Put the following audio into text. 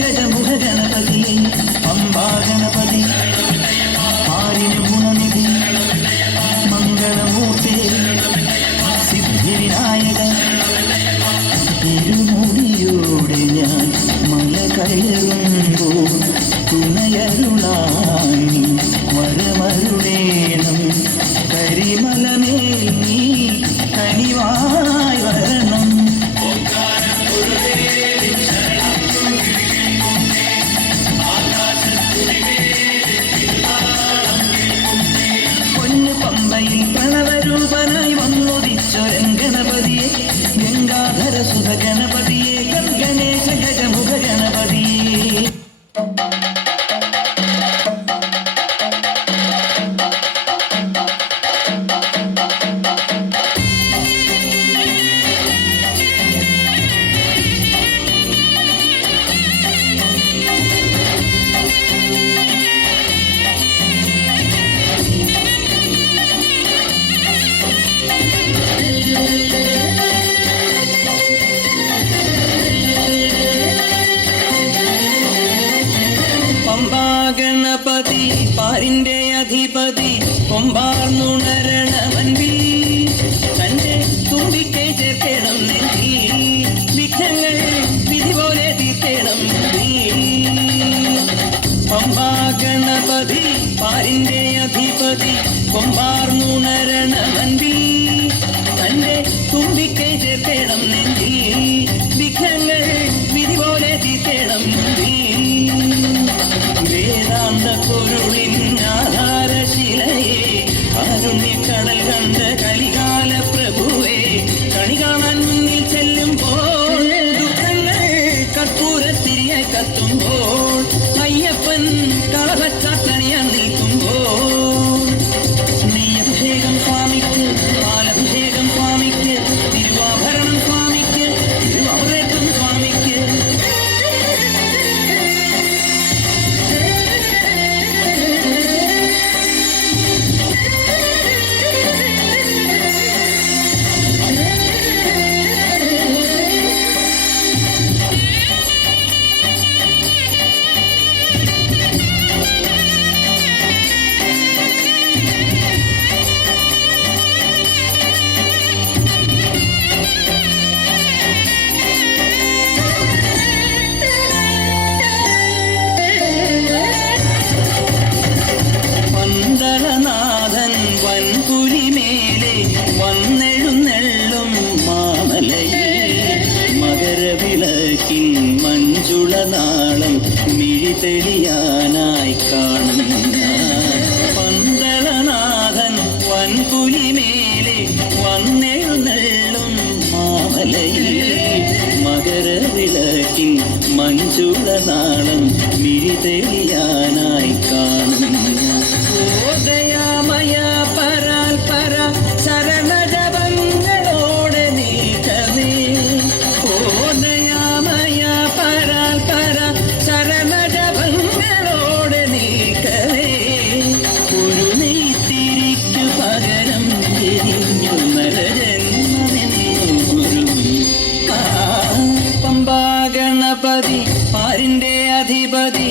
ഗജമുഖ ഗണപതി പമ്പാ ഗണപതി പാരിന് ഗുണനിധി മംഗളമൂർത്തി സിദ്ധിവിനായക ഇരുമുടിയോടെ ഞാൻ മല കയറുമ്പോൾ തുണയരുളാനി വരമരുളേണം കരിമലമേൽ നീ കനിവായി വരണം പൊന്നു പമ്പയിൽ പ്രണവരൂപനായി വന്നുദിച്ചൊരൻ ഗണപതിയെ ഗംഗാധര സുധ ഗണപതിയെ ഗണേശ ഗജമുഖ ഗണപതിയെ ഗണപതി പാരിന്റെ അധിപതി കൊമ്പാർന്നുണരണമൻപി തന്റെ തുമ്പിക്കൈ ചേർക്കണം നെഞ്ചി വിഘ്നങ്ങൾ വിധി പോലെ തീർക്കണം പമ്പാ ഗണപതി പാരിന്റെ അധിപതി കൊമ്പാർന്നുണരണമൻപി തന്റെ തുമ്പിക്കൈ ചേർക്കണം നെഞ്ചി വിഘ്നങ്ങൾ വിധി പോലെ തീർക്കണം വേദാന്ത പൊരുളിൻ ആധാരശിലയെ കാരുണ്യക്കടൽ കണ്ട കലികാല പ്രഭുവേ കണി കാണാൻ മുന്നിൽ ചെല്ലുമ്പോൾ ദുഃഖങ്ങൾ കർപ്പൂരത്തിരിയായി കത്തുമ്പോൾ അയ്യപ്പൻ കളവച്ചാത്തണിയാൻ നിൽക്കുമ്പോൾ നെയ്യഭിഷേകം സ്വാമിക്ക് പാലഭിഷേകം സ്വാമിക്ക് തിരുവാഭരണം സ്വാമിക്ക് തിരുവാഭരണം സ്വാമിക്ക് നാഥൻ വൻപുലിമേലെ വന്നെഴുന്നെള്ളും മാമലയിൽ മകരവിളക്കിൻ മഞ്ജുളനാളം മിഴിതെളിയാനായി കാണുന്ന പന്തളനാഥൻ വൻപുലിമേലെ വന്നെഴുന്നെള്ളും മാമലയിൽ മകരവിളക്കിൻ മഞ്ജുളനാളം മിഴിതെളിയാനായി കാണുന്ന ദയാമയ പരാൽ പര ശരണജപങ്ങളോടെ നീക്കവേ ഓ ദയാമയ പരാൽ പര ശരണജപങ്ങളോടെ നീക്കവേ ഒരു നെയ്ത്തിരിക്കു പകരം എരിഞ്ഞു നരജന്മമെന്നു ഗുരു പമ്പാ ഗണപതി പാരിന്റെ അധിപതി